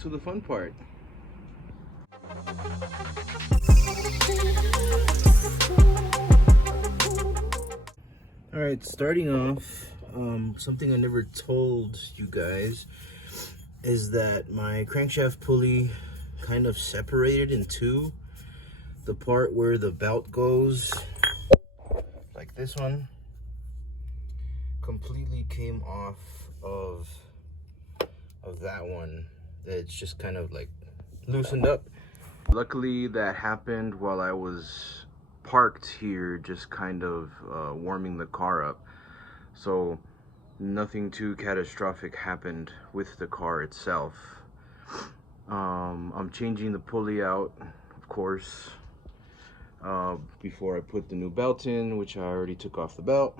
to the fun part. Alright, starting off, something I never told you guys is that my crankshaft pulley kind of separated in two. The part where the belt goes, like this one, completely came off of that one. It's just kind of like loosened up. Luckily that happened while I was parked here, just kind of warming the car up, so nothing too catastrophic happened with the car itself. I'm changing the pulley out, of course, before I put the new belt in, which I already took off the belt,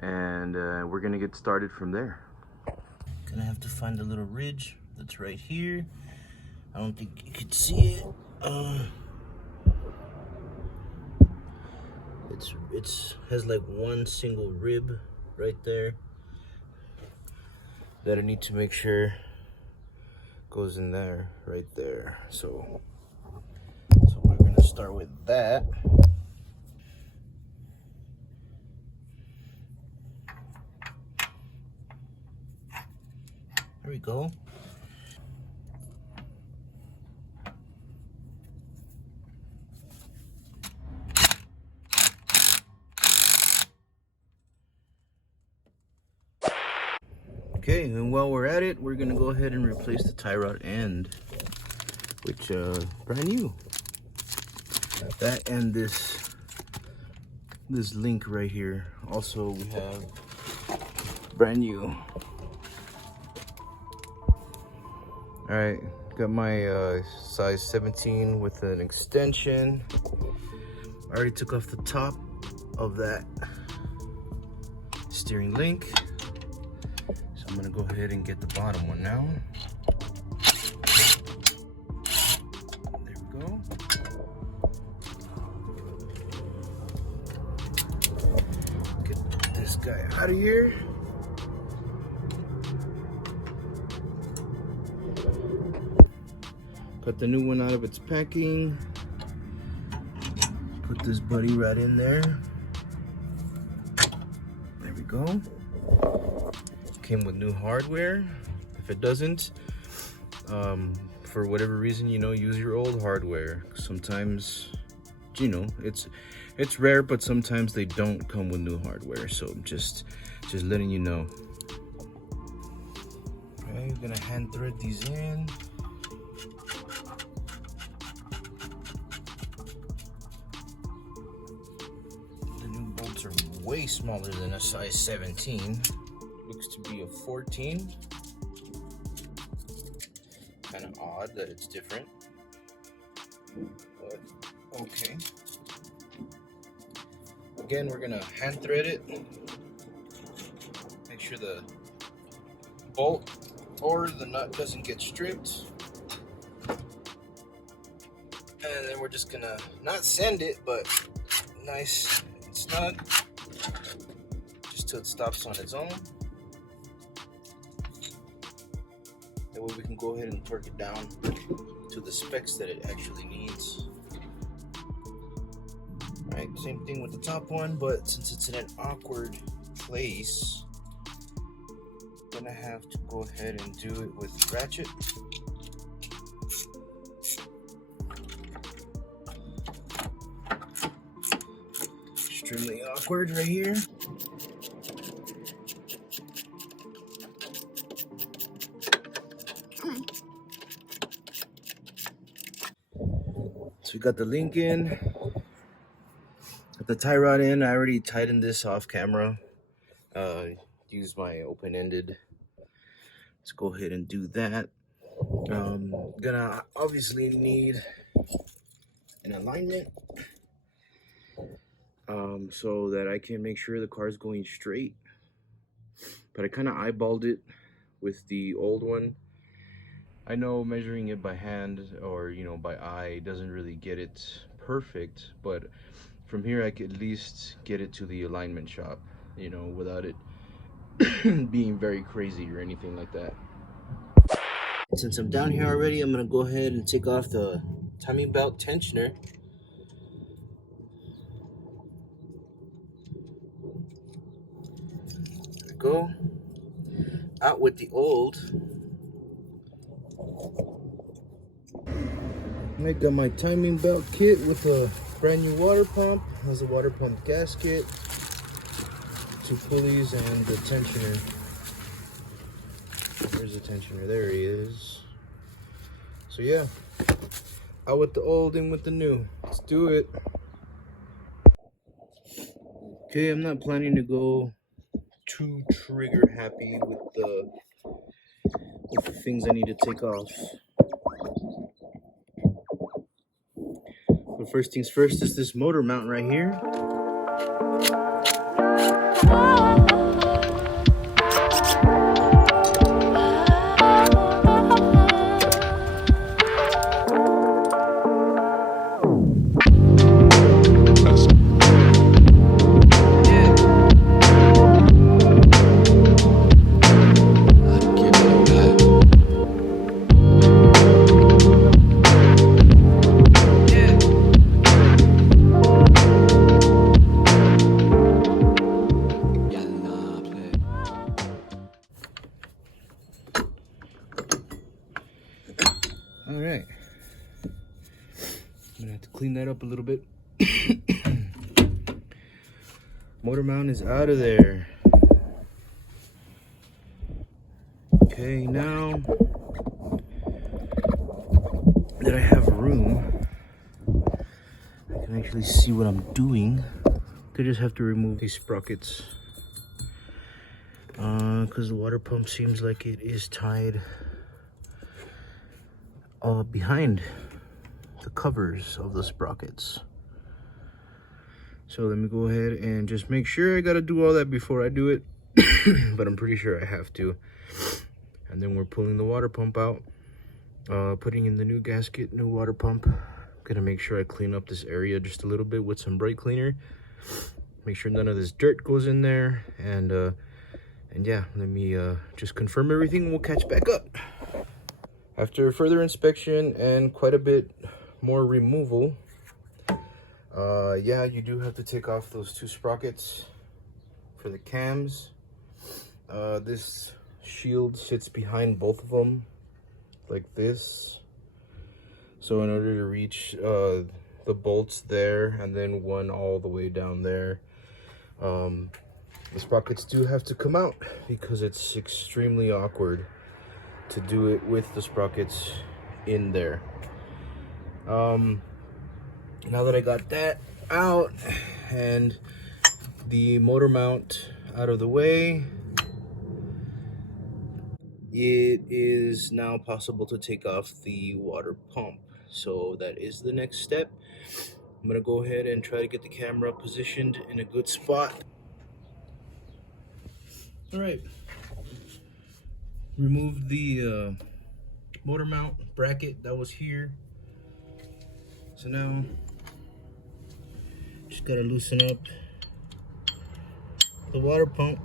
and we're gonna get started from there. Gonna have to find a little ridge that's right here. I don't think you could see it. It's has like one single rib right there that I need to make sure goes in there, right there. So we're gonna start with that. There we go. Okay, and while we're at it, we're gonna go ahead and replace the tie rod end, which brand new. That and this link right here, also we have brand new. All right, got my size 17 with an extension. I already took off the top of that steering link. I'm gonna go ahead and get the bottom one now. There we go. Get this guy out of here. Got the new one out of its packing. Put this buddy right in there. There we go. Came with new hardware. If it doesn't, for whatever reason, use your old hardware. Sometimes, it's rare, but sometimes they don't come with new hardware. So just letting you know. All right, we're gonna hand thread these in. The new bolts are way smaller than a size 17. Looks to be a 14. Kind of odd that it's different, but okay. Again, we're gonna hand thread it. Make sure the bolt or the nut doesn't get stripped. And then we're just gonna not sand it, but nice and snug, just till it stops on its own. That way we can go ahead and torque it down to the specs that it actually needs. Alright, same thing with the top one, but since it's in an awkward place, I'm gonna have to go ahead and do it with ratchet. Extremely awkward right here. So we got the link in, got the tie rod in. I already tightened this off camera. Use my open-ended. Let's go ahead and do that. Gonna obviously need an alignment so that I can make sure the car is going straight. But I kind of eyeballed it with the old one. I know measuring it by hand or by eye doesn't really get it perfect, but from here I could at least get it to the alignment shop, without it being very crazy or anything like that. Since I'm down here already, I'm gonna go ahead and take off the timing belt tensioner. There we go. Out with the old. I got my timing belt kit with a brand new water pump. Has a water pump gasket, 2 pulleys, and the tensioner. There's the tensioner. There he is. So yeah, out with the old, in with the new. Let's do it. Okay, I'm not planning to go too trigger happy with the things I need to take off. But first things first is this motor mount right here. All right, I'm gonna have to clean that up a little bit. Motor mount is out of there. Okay, now that I have room, I can actually see what I'm doing. I just have to remove these sprockets because the water pump seems like it is tied behind the covers of the sprockets. So let me go ahead and just make sure. I gotta do all that before I do it, but I'm pretty sure I have to. And then we're pulling the water pump out, putting in the new gasket, new water pump. Gonna make sure I clean up this area just a little bit with some brake cleaner. Make sure none of this dirt goes in there, and yeah, let me just confirm everything. We'll catch back up. After further inspection and quite a bit more removal, yeah, you do have to take off those 2 sprockets for the cams. This shield sits behind both of them like this. So in order to reach the bolts there, and then one all the way down there, the sprockets do have to come out because it's extremely awkward to do it with the sprockets in there. Now that I got that out and the motor mount out of the way, it is now possible to take off the water pump. So that is the next step. I'm gonna go ahead and try to get the camera positioned in a good spot. All right, removed the motor mount bracket that was here. So now just gotta loosen up the water pump.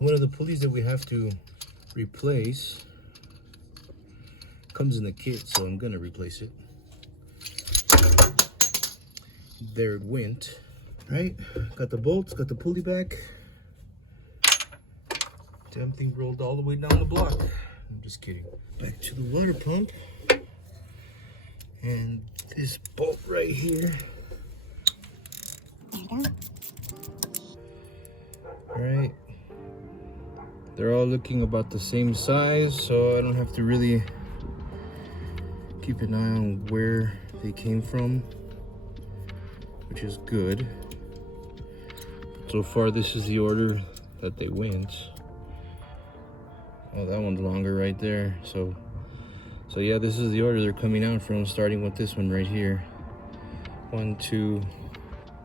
One of the pulleys that we have to replace comes in the kit, so I'm gonna replace it. There it went. Right, got the bolts, got the pulley back. Damn thing rolled all the way down the block. I'm just kidding. Back to the water pump. And this bolt right here. Alright. They're all looking about the same size, so I don't have to really keep an eye on where they came from, which is good. So far, this is the order that they went. Oh, that one's longer right there. So yeah, this is the order they're coming out from, starting with this one right here. 1, 2,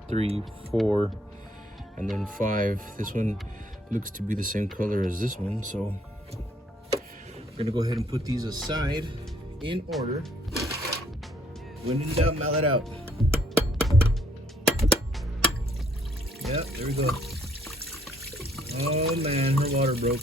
3, 4, and then 5. This one looks to be the same color as this one, so I'm gonna go ahead and put these aside in order. When in doubt, mail it out. Yep, there we go. Oh man, her water broke.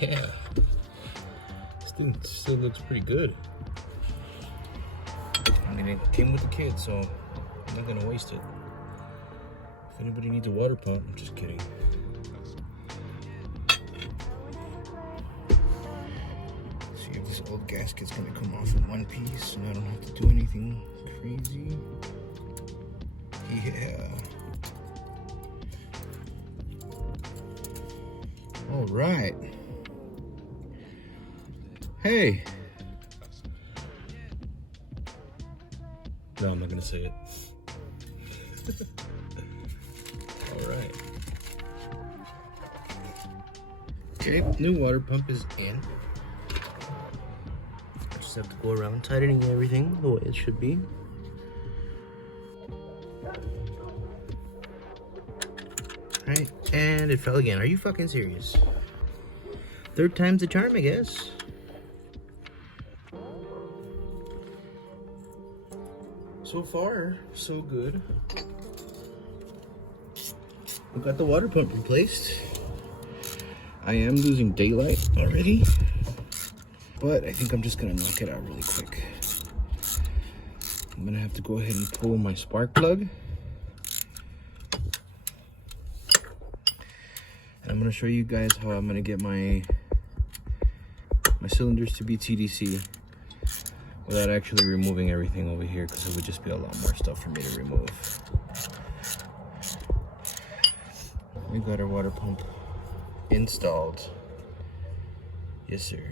Yeah, this thing still looks pretty good. I mean, it came with the kid, so I'm not gonna waste it. If anybody needs a water pump, I'm just kidding. See if this old gasket's gonna come off in one piece and I don't have to do anything crazy. Yeah. All right. Hey. No, I'm not gonna say it. All right. Okay, new water pump is in. I just have to go around tightening everything the way it should be. Right, and it fell again. Are you fucking serious? Third time's the charm, I guess. So far, so good. We got the water pump replaced. I am losing daylight already, but I think I'm just gonna knock it out really quick. I'm gonna have to go ahead and pull my spark plug. And I'm gonna show you guys how I'm gonna get my cylinders to be TDC without actually removing everything over here, because it would just be a lot more stuff for me to remove. We got our water pump installed. Yes, sir.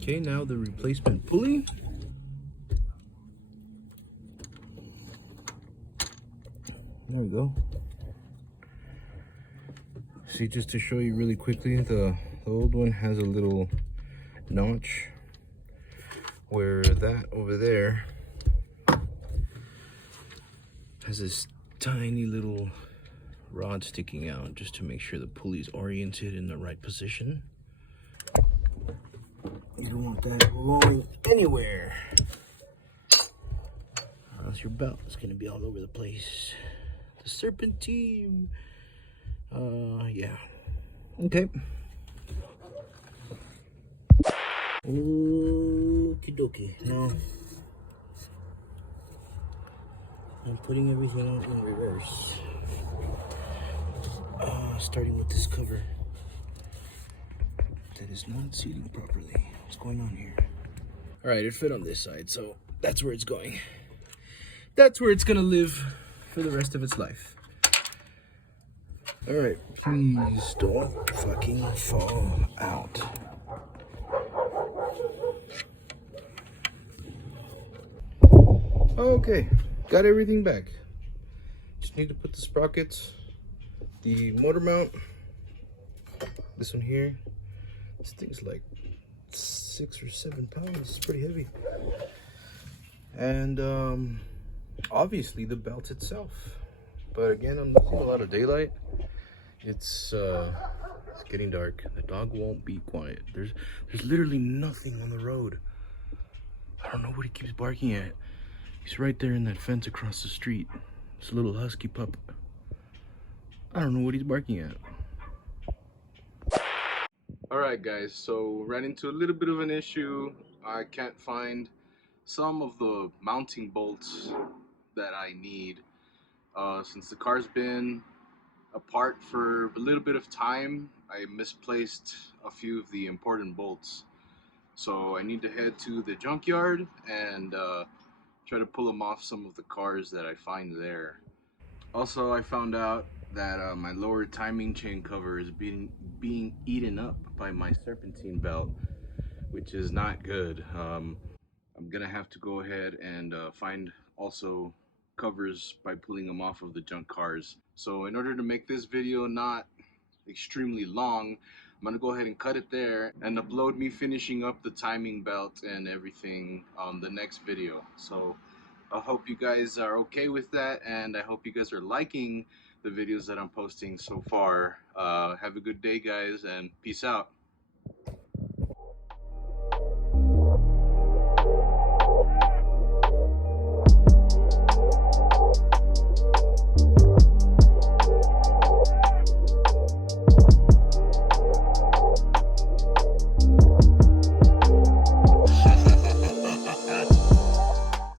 Okay, now the replacement pulley. There we go. See, just to show you really quickly, the old one has a little notch where that over there has this tiny little rod sticking out just to make sure the pulley's oriented in the right position. You don't want that rolling anywhere, or else your belt is gonna be all over the place. The serpentine. Yeah. Okay. Okie dokie. Now, I'm putting everything in reverse. Starting with this cover that is not seating properly. What's going on here? All right, it fit on this side, so that's where it's going. That's where it's gonna live for the rest of its life. All right, please don't fucking fall out. Okay, got everything back. Just need to put the sprockets, the motor mount, this one here. This thing's like 6 or 7 pounds. It's pretty heavy. And obviously the belt itself. But again, I'm losing a lot of daylight. It's getting dark. The dog won't be quiet. There's literally nothing on the road. I don't know what he keeps barking at. He's right there in that fence across the street. It's a little husky pup. I don't know what he's barking at. Alright guys, so ran into a little bit of an issue. I can't find some of the mounting bolts that I need. Since the car's been apart for a little bit of time, I misplaced a few of the important bolts. So I need to head to the junkyard and try to pull them off some of the cars that I find there. Also, I found out that my lower timing chain cover is being eaten up by my serpentine belt, which is not good. I'm gonna have to go ahead and find also covers by pulling them off of the junk cars. So in order to make this video not extremely long, I'm gonna go ahead and cut it there and upload me finishing up the timing belt and everything on the next video. So I hope you guys are okay with that, and I hope you guys are liking the videos that I'm posting so far. Have a good day guys, and peace out.